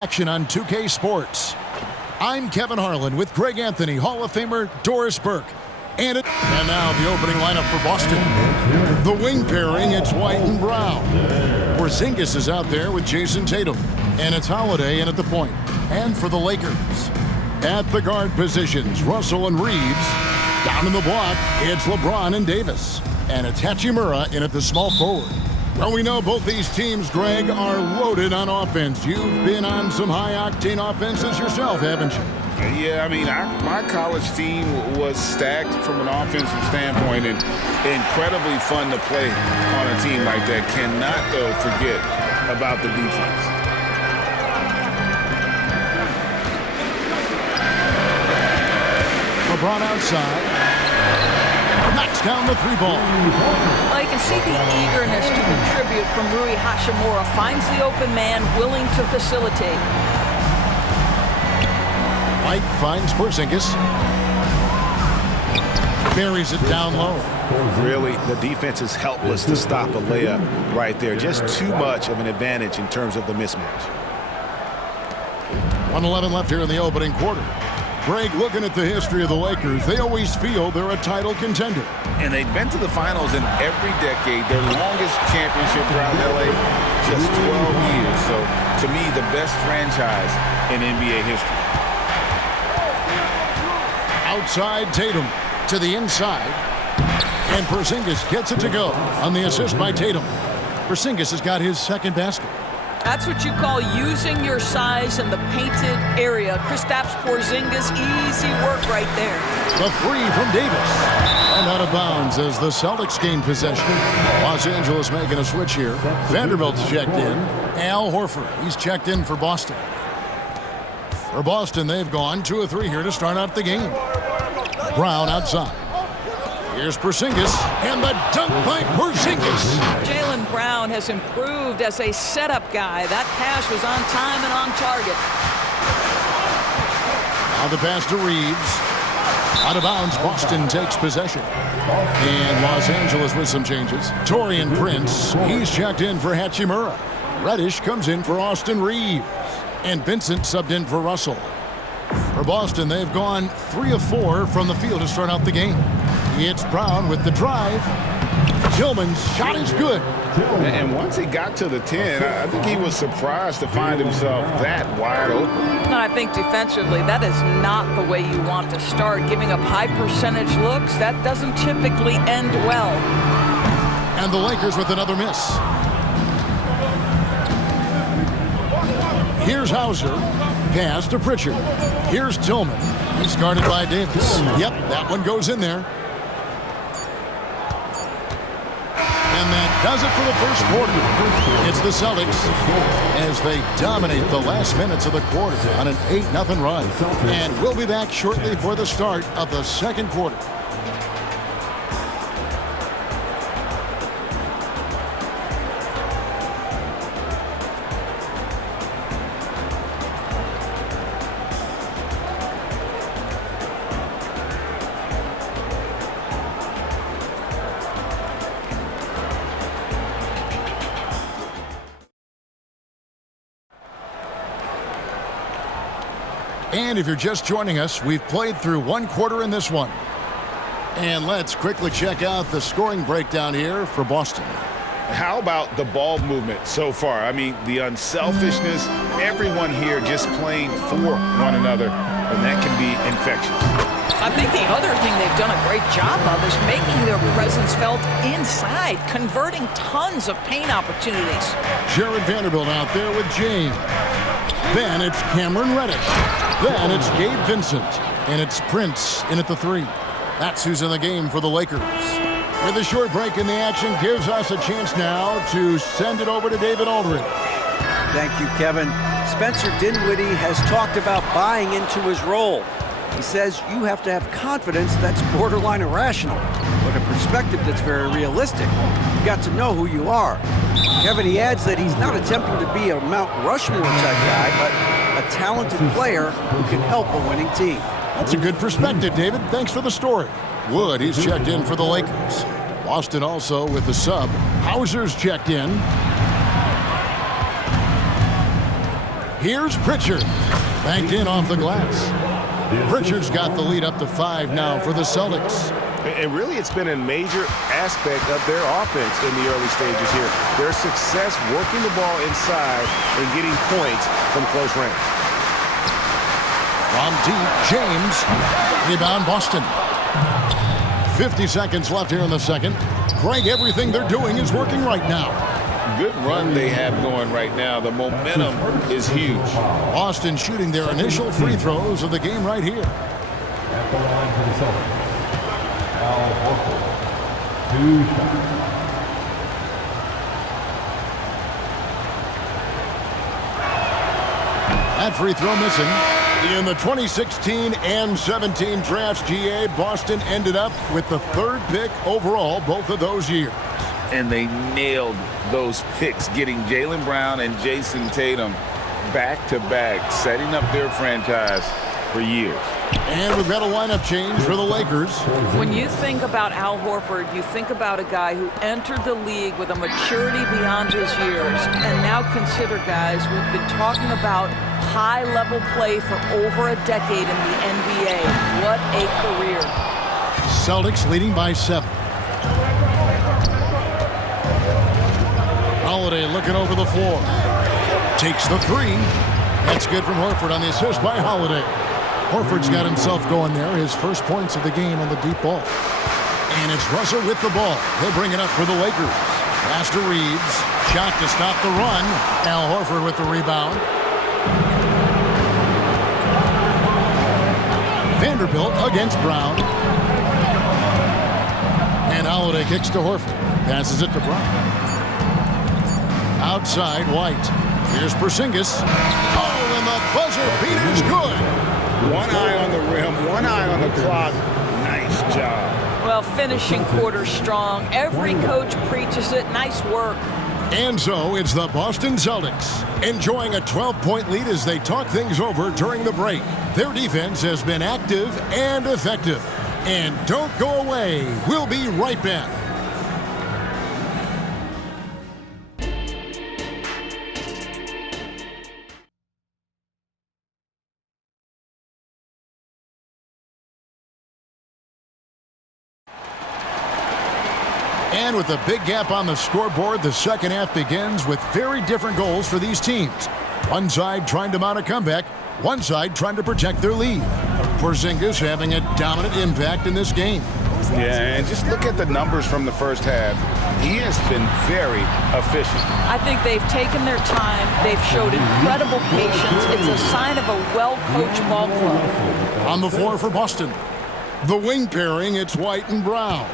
Action on 2K Sports. I'm Kevin Harlan with Greg Anthony, Hall of Famer Doris Burke. And now the opening lineup for Boston. The wing pairing, it's White and Brown. Porzingis is out there with Jayson Tatum. And it's Holiday in at the point. And for the Lakers, at the guard positions, Russell and Reeves. Down in the block, it's LeBron and Davis. And it's Hachimura in at the small forward. Well, we know both these teams, Greg, are loaded on offense. You've been on some high-octane offenses yourself, haven't you? Yeah, I mean, my college team was stacked from an offensive standpoint and incredibly fun to play on a team like that. Cannot, though, forget about the defense. LeBron outside. Knocks down the three ball. Well, you can see the eagerness to contribute from Rui Hachimura. Finds the open man, willing to facilitate. White finds Porzingis. Buries it down low. Really, the defense is helpless to stop a layup right there. Just too much of an advantage in terms of the mismatch. 1:11 left here in the opening quarter. Greg, looking at the history of the Lakers, they always feel they're a title contender. And they've been to the finals in every decade. Their longest championship around LA, just 12 years. So, to me, the best franchise in NBA history. Outside Tatum to the inside. And Porzingis gets it to go on the assist by Tatum. Porzingis has got his second basket. That's what you call using your size in the painted area. Kristaps Porzingis, easy work right there. The three from Davis. And out of bounds as the Celtics gain possession. Los Angeles making a switch here. Vanderbilt's checked in. Al Horford, he's checked in for Boston. For Boston, they've gone 2 of 3 here to start out the game. Brown outside. Here's Porzingis, and the dunk by Porzingis. Jaylen Brown has improved as a setup guy. That pass was on time and on target. Now the pass to Reeves. Out of bounds, Boston takes possession. And Los Angeles with some changes. Taurean Prince, he's checked in for Hachimura. Reddish comes in for Austin Reeves. And Vincent subbed in for Russell. For Boston, they've gone 3 of 4 from the field to start out the game. It's Brown with the drive. Tillman's shot is good. And once he got to the 10, I think he was surprised to find himself that wide open. And I think defensively, that is not the way you want to start. Giving up high percentage looks, that doesn't typically end well. And the Lakers with another miss. Here's Hauser. Pass to Pritchard. Here's Tillman. He's guarded by Davis. Yep, that one goes in there. And that does it for the first quarter. It's the Celtics as they dominate the last minutes of the quarter on an 8-0 run. And we'll be back shortly for the start of the second quarter. And if you're just joining us, we've played through 1 quarter in this one. And let's quickly check out the scoring breakdown here for Boston. How about the ball movement so far? I mean, the unselfishness, everyone here just playing for one another, and that can be infectious. I think the other thing they've done a great job of is making their presence felt inside, converting tons of paint opportunities. Jared Vanderbilt out there with James. Then it's Cameron Reddish. Then it's Gabe Vincent. And it's Prince in at the 3. That's who's in the game for the Lakers. With a short break in the action gives us a chance now to send it over to David Aldridge. Thank you, Kevin. Spencer Dinwiddie has talked about buying into his role. He says you have to have confidence that's borderline irrational, but a perspective that's very realistic. You've got to know who you are. Kevin, he adds that he's not attempting to be a Mount Rushmore type guy, but a talented player who can help a winning team. That's a good perspective, David. Thanks for the story. Wood, he's checked in for the Lakers. Boston also with the sub. Hauser's checked in. Here's Pritchard. Banked in off the glass. Pritchard's got the lead up to 5 now for the Celtics. And really, it's been a major aspect of their offense in the early stages here. Their success working the ball inside and getting points from close range. From deep, James. Rebound, Boston. 50 seconds left here in the second. Greg, everything they're doing is working right now. Good run they have going right now. The momentum is huge. Boston shooting their initial free throws of the game right here. At the line for the Celtics, Al Horford, 2 shots. That free throw missing. In the 2016 and 17 drafts, GA, Boston ended up with the 3rd pick overall both of those years. And they nailed those picks, getting Jaylen Brown and Jayson Tatum back-to-back, setting up their franchise for years. And we've got a lineup change for the Lakers. When you think about Al Horford, you think about a guy who entered the league with a maturity beyond his years. And now consider, guys, we've been talking about high-level play for over a decade in the NBA. What a career. Celtics leading by 7. Holiday looking over the floor. Takes the 3. That's good from Horford on the assist by Holiday. Horford's got himself going there. His first points of the game on the deep ball. And it's Russell with the ball. He'll bring it up for the Lakers. Pass to Reeves. Shot to stop the run. Al Horford with the rebound. Vanderbilt against Brown. And Holiday kicks to Horford. Passes it to Brown. Outside, White. Here's Porzingis. Oh, and the buzzer beat is good. One eye on the rim, one eye on the clock. Nice job. Well, finishing quarter strong. Every coach preaches it. Nice work. And so it's the Boston Celtics enjoying a 12-point lead as they talk things over during the break. Their defense has been active and effective. And don't go away. We'll be right back. And with a big gap on the scoreboard, the second half begins with very different goals for these teams. One side trying to mount a comeback, one side trying to protect their lead. Porzingis having a dominant impact in this game. Yeah, and just look at the numbers from the first half. He has been very efficient. I think they've taken their time. They've showed incredible patience. It's a sign of a well-coached ball club. On the floor for Boston, the wing pairing, it's White and Brown.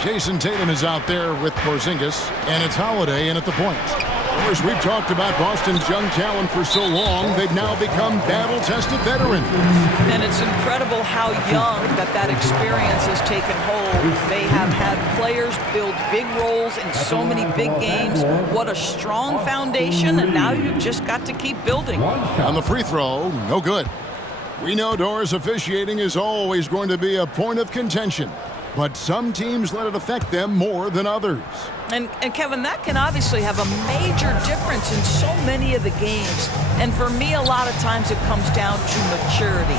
Jayson Tatum is out there with Porzingis, and it's Holiday in at the point. Of course, we've talked about Boston's young talent for so long, they've now become battle-tested veterans. And it's incredible how young that experience has taken hold. They have had players build big roles in so many big games. What a strong foundation, and now you've just got to keep building. On the free throw, no good. We know Doris officiating is always going to be a point of contention, but some teams let it affect them more than others. And Kevin, that can obviously have a major difference in so many of the games. And for me, a lot of times it comes down to maturity.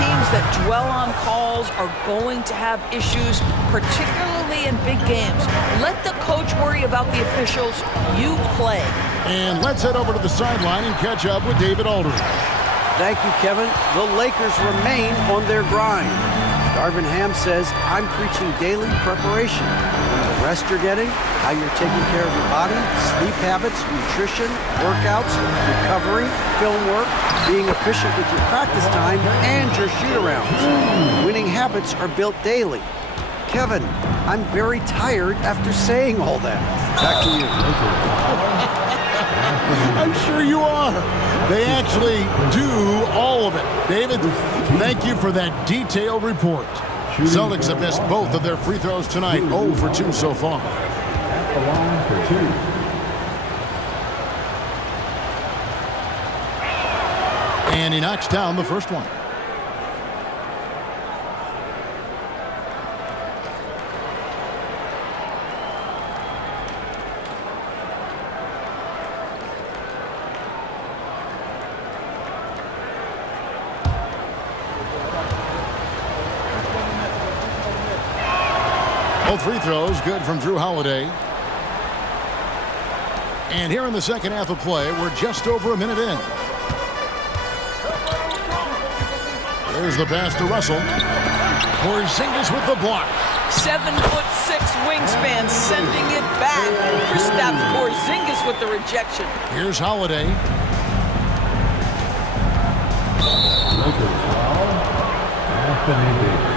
Teams that dwell on calls are going to have issues, particularly in big games. Let the coach worry about the officials. You play. And let's head over to the sideline and catch up with David Aldridge. Thank you, Kevin. The Lakers remain on their grind. Darvin Ham says, I'm preaching daily preparation. The rest you're getting, how you're taking care of your body, sleep habits, nutrition, workouts, recovery, film work, being efficient with your practice time, and your shoot-arounds. Winning habits are built daily. Kevin, I'm very tired after saying all that. Back to you. I'm sure you are. They actually do all of it. David, thank you for that detailed report. Celtics have missed both of their free throws tonight, 0 for 2 so far. At the line for 2. And he knocks down the first one. Both free throws good from Drew Holiday. And here in the second half of play, we're just over a minute in. There's the pass to Russell. Porzingis with the block. 7'6" wingspan, sending it back. Kristaps Porzingis with the rejection. Here's Holiday. Lakers foul. Anthony Davis.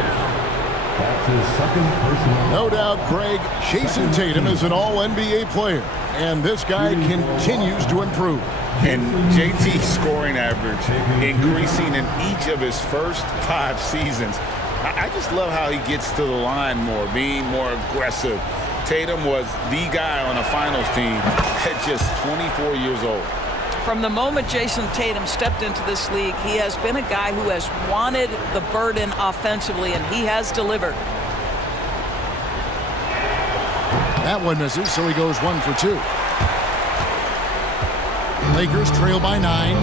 That's his second personal. No doubt, Craig, Jayson Tatum is an all-NBA player. And this guy continues to improve. And JT's scoring average increasing in each of his first 5 seasons. I just love how he gets to the line more, being more aggressive. Tatum was the guy on a finals team at just 24 years old. From the moment Jayson Tatum stepped into this league, he has been a guy who has wanted the burden offensively, and he has delivered. That one misses, so he goes 1 for 2. Lakers trail by 9.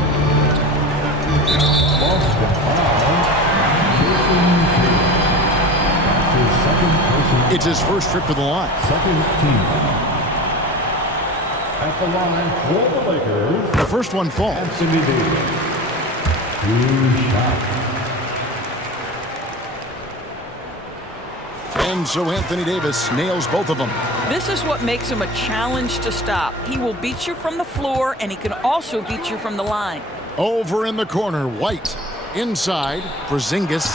It's his first trip to the line. Second team. At the line for the Lakers. The first one falls. Anthony Davis. 2 shots. And so Anthony Davis nails both of them. This is what makes him a challenge to stop. He will beat you from the floor, and he can also beat you from the line. Over in the corner, White. Inside, Porzingis.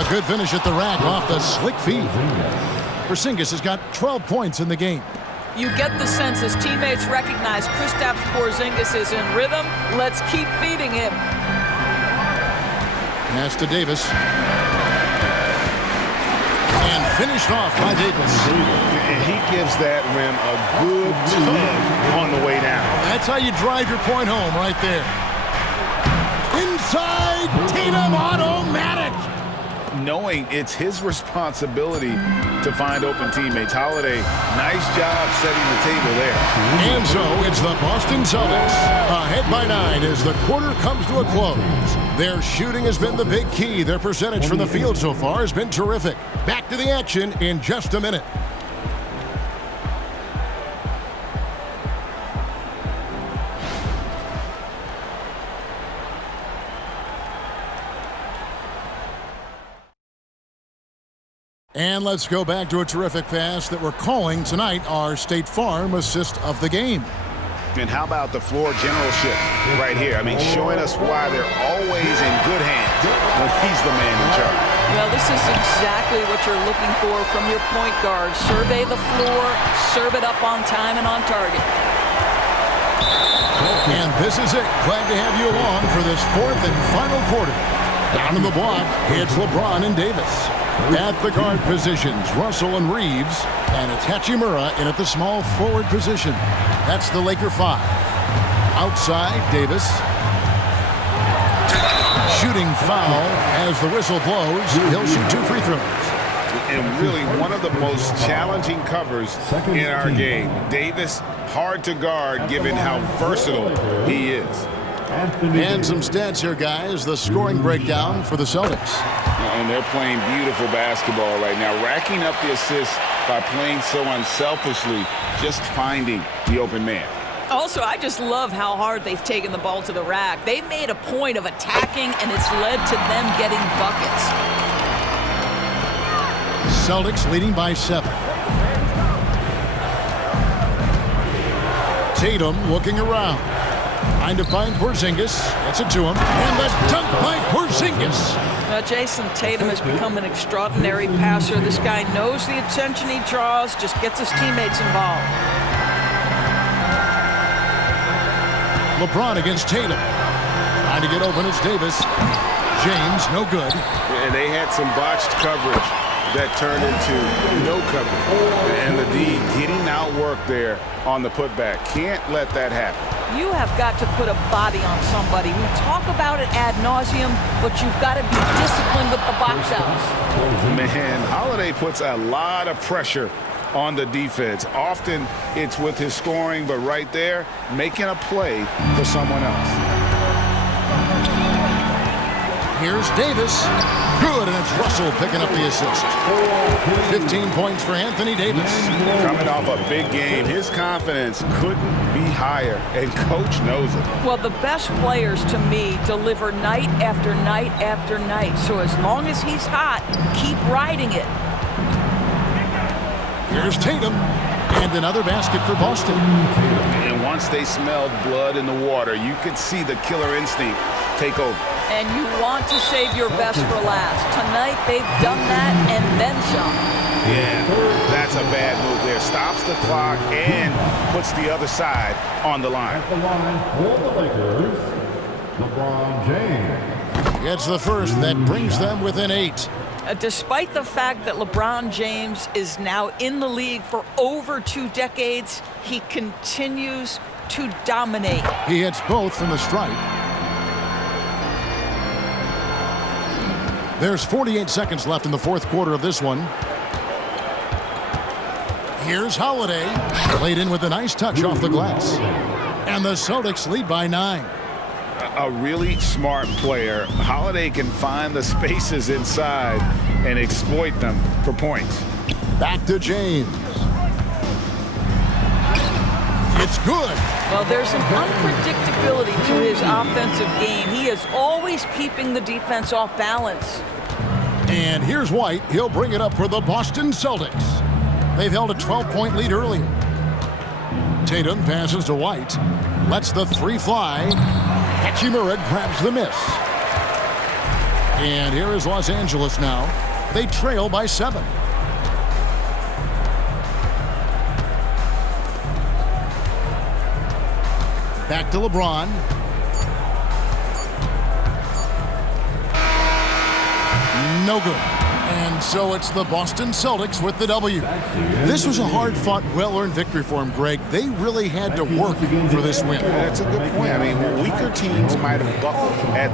A good finish at the rack off the slick feed. Porzingis has got 12 points in the game. You get the sense his teammates recognize Kristaps Porzingis is in rhythm. Let's keep feeding him. Pass to Davis. And finished off by Davis. And he gives that rim a good tug on the way down. That's how you drive your point home right there. Inside, Tatum automatic. Knowing it's his responsibility to find open teammates. Holiday, nice job setting the table there. And so it's the Boston Celtics ahead by 9 as the quarter comes to a close. Their shooting has been the big key. Their percentage from the field so far has been terrific. Back to the action in just a minute. And let's go back to a terrific pass that we're calling tonight our State Farm assist of the game. And how about the floor generalship right here? I mean, showing us why they're always in good hands when he's the man in charge. Well, this is exactly what you're looking for from your point guard. Survey the floor, serve it up on time and on target. And this is it. Glad to have you along for this 4th and final quarter. Down in the block, it's LeBron and Davis. At the guard positions, Russell and Reeves, and it's Hachimura in at the small forward position. That's the Laker 5. Outside, Davis. Shooting foul as the whistle blows. He'll shoot 2 free throws. And really one of the most challenging covers in our game. Davis, hard to guard given how versatile he is. And some stats here, guys. The scoring breakdown for the Celtics. And they're playing beautiful basketball right now, racking up the assists by playing so unselfishly, just finding the open man. Also, I just love how hard they've taken the ball to the rack. They've made a point of attacking, and it's led to them getting buckets. Celtics leading by 7. Tatum looking around. Trying to find Porzingis. Gets it to him. And the dunk by Porzingis. Jayson Tatum has become an extraordinary passer. This guy knows the attention he draws, just gets his teammates involved. LeBron against Tatum. Trying to get open, it's Davis. James, no good. And they had some botched coverage that turned into no coverage. And the D getting outworked there on the putback. Can't let that happen. You have got to put a body on somebody. We talk about it ad nauseum, but you've got to be disciplined with the box outs. Man, Holiday puts a lot of pressure on the defense. Often it's with his scoring, but right there, making a play for someone else. Here's Davis. Good, and it's Russell picking up the assist. 15 points for Anthony Davis. Coming off a big game, his confidence couldn't be higher, and coach knows it. Well, the best players, to me, deliver night after night after night. So as long as he's hot, keep riding it. Here's Tatum, and another basket for Boston. And once they smelled blood in the water, you could see the killer instinct take over. And you want to save your best for last. Tonight, they've done that and then some. Yeah, that's a bad move there. Stops the clock and puts the other side on the line. At the line for the Lakers, LeBron James. It's the first that brings them within 8. Despite the fact that LeBron James is now in the league for over 2 decades, he continues to dominate. He hits both from the stripe. There's 48 seconds left in the fourth quarter of this one. Here's Holiday. Played in with a nice touch off the glass. And the Celtics lead by 9. A really smart player. Holiday can find the spaces inside and exploit them for points. Back to James. It's good. Well, there's an unpredictability to his offensive game. He is always keeping the defense off balance. And here's White. He'll bring it up for the Boston Celtics. They've held a 12-point lead earlier. Tatum passes to White. Lets the 3 fly. Hachimura grabs the miss. And here is Los Angeles now. They trail by 7. Back to LeBron. No good. And so it's the Boston Celtics with the W. This was a hard-fought, well-earned victory for them, Greg. They really had to work for this win. That's a good point. I mean, weaker teams might have buckled at